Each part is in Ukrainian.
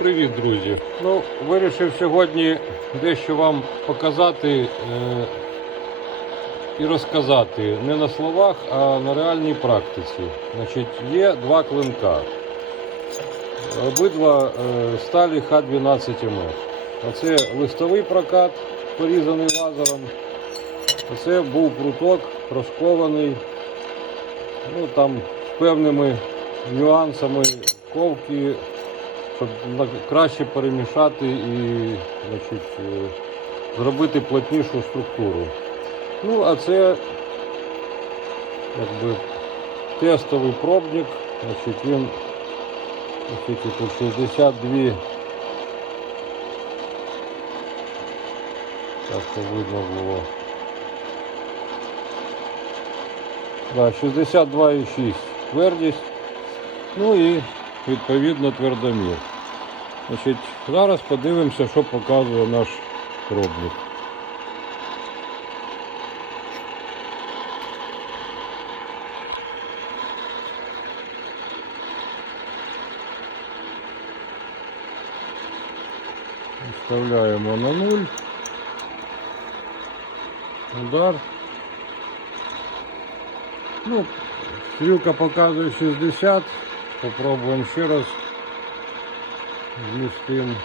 Привіт, друзі! Ну, вирішив сьогодні дещо вам показати е, і розказати не на словах, а на реальній практиці. Значить, є два клинка. Обидва е, сталі Х12МФ. Оце листовий прокат, порізаний лазером. Оце був пруток розкований. Ну, там з певними нюансами ковки, щоб краще перемішати і значить, е, зробити плотнішу структуру. Ну, а це якби тестовий пробник, значить, він тут 62. Так то видно було. Да, 62,6 твердість. Ну і відповідно твердомір. Значить, зараз подивимося, що показує наш пробник. Вставляємо на нуль. Удар. Ну, стрілка показує 60. Попробуємо ще раз змістим.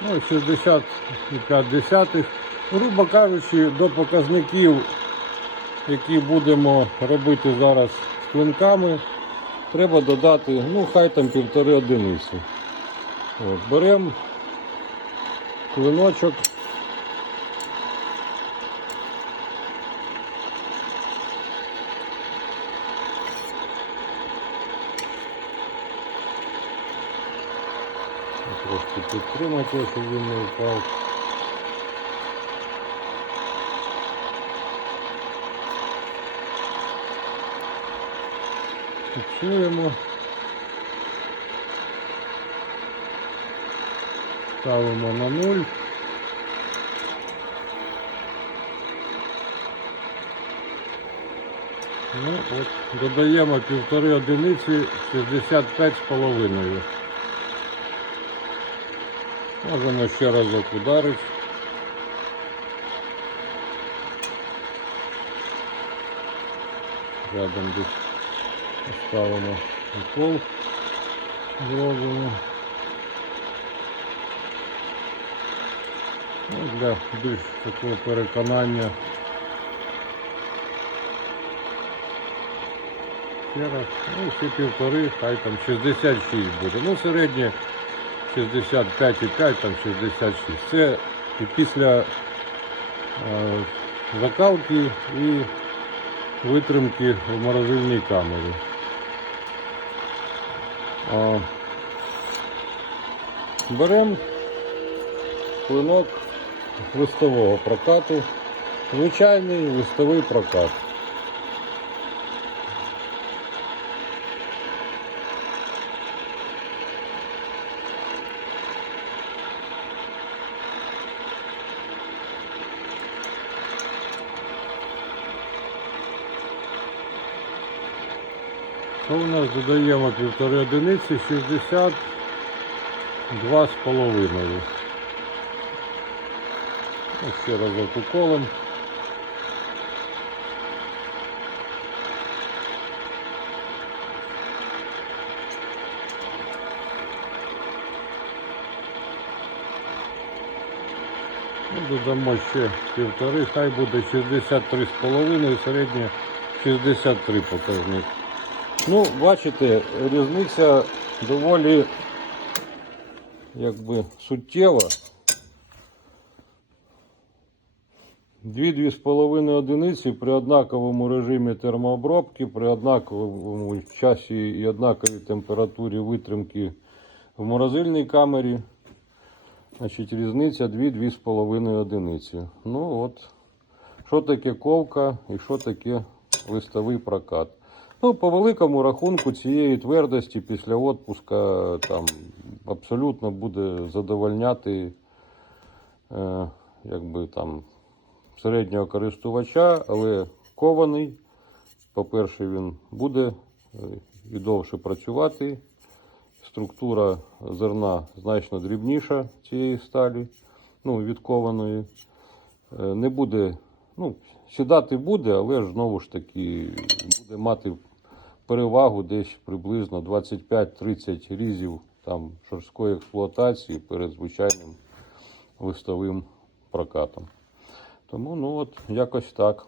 Ну, 60,5. Грубо кажучи, до показників, які будемо робити зараз з клинками, треба додати, ну, хай там півтори одиниці. От, беремо клиночок. Трошки підтримати, щоб він не впав. Фіксуємо. Ставимо на нуль. Ну от, додаємо півтори одиниці 65 з половиною. Можемо ще разок ударити. Рядом десь поставимо укол, зробимо. Ну, для більш такого переконання. Ще раз, ну, ще півтори, хай там 66 буде. Ну, середнє 65,5, там 66. Це і після е, закалки і витримки в морозильній камері. А, Беремо клинок листового прокату, звичайний листовий прокат. То у нас додаємо півтори одиниці, 62 з половиною. Ось Ще разок уколом. Додамо ще півтори, хай буде 63 з половиною, середнє 63 показник. Ну, бачите, різниця доволі якби суттєва. Дві-дві з половиною одиниці при однаковому режимі термообробки, при однаковому часі і однаковій температурі витримки в морозильній камері. Значить, різниця 2-2 з половиною одиниці. Ну от, що таке ковка і що таке листовий прокат. Ну, по великому рахунку цієї твердості після відпуска там абсолютно буде задовольняти е, якби там середнього користувача, але кований. По-перше, він буде е, і довше працювати. Структура зерна значно дрібніша цієї сталі, ну, від кованої. Е, Не буде, ну, сідати буде, але ж знову ж таки буде мати перевагу десь приблизно 25-30 різів там шорсткої експлуатації перед звичайним листовим прокатом. Тому ну от якось так.